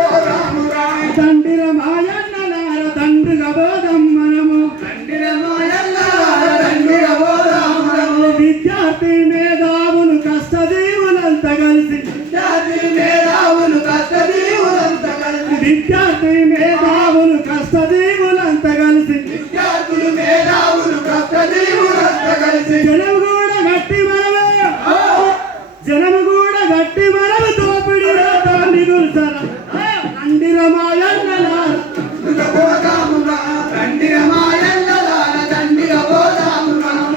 పోదామురా తండ్రిర మాయన్నలార తండ్రిగా పోదాం మనము. తండ్రిర మాయల్లారా తండ్రిర పోదామురము విద్యార్థి మేధావులు కష్టజీవులంతా కలిసి విద్యార్థి మేధావులు కష్టజీవులంతా కలిసి జనం కూడా గట్టి మనమే జనం కూడా గట్టి మనము దోపిడి రాతాన్ని గురుసర తండ్రిర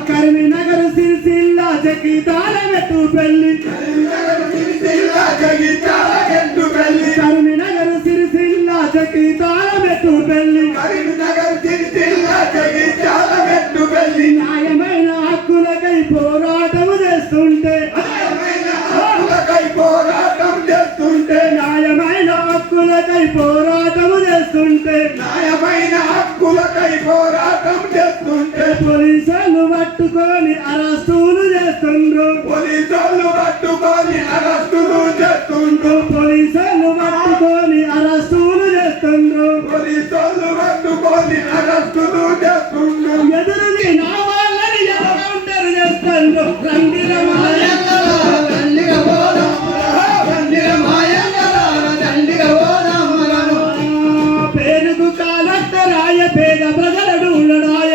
కరీంనగర్ సిరిసిల్ల జగితాల మెట్టు పెళ్ళి కరీంనగర్ సిరిసిల్ల జగితాల మెట్టు పెళ్ళి న్యాయమైన హక్కులకై పోరాటము చేస్తుంటే హక్కులకై పోరాటము చేస్తుంటే న్యాయమైన హక్కులకై పోరాటం చేస్తుంటే పోలీసులు పట్టుకొని అరెస్టులు చేస్తుండ్రు. పోలీసులు పట్టుకొని అరెస్టులు చేస్తుండ్రు. పోలీసులు పట్టుకొని అరెస్టులు చేస్తుండ్రు. పోలీసులు పట్టుకొని అరెస్టులు చేస్తుండ్రు. ఎదురుది నా వాళ్ళని ఎన్కౌంటర్ చేస్తుండ్రు? రండి రాజరాజరాయ పేద ప్రజలడు ఉండడాయ.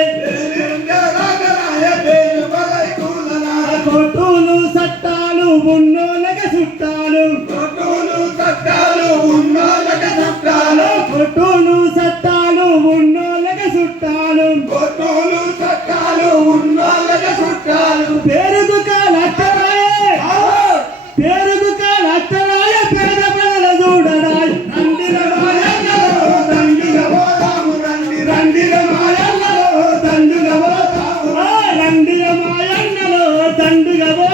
కొట్టులు సట్టాలు ఉన్నోలక చుట్టాలు. కొట్టులు సట్టాలు ఉన్నోలక చుట్టాలు. కొట్టులు సట్టాలు ఉన్నోలక చుట్టాలు కొట్టులు సట్టాలు ఉన్నోలక చుట్టాలు. పేరు తండ్రి కదా.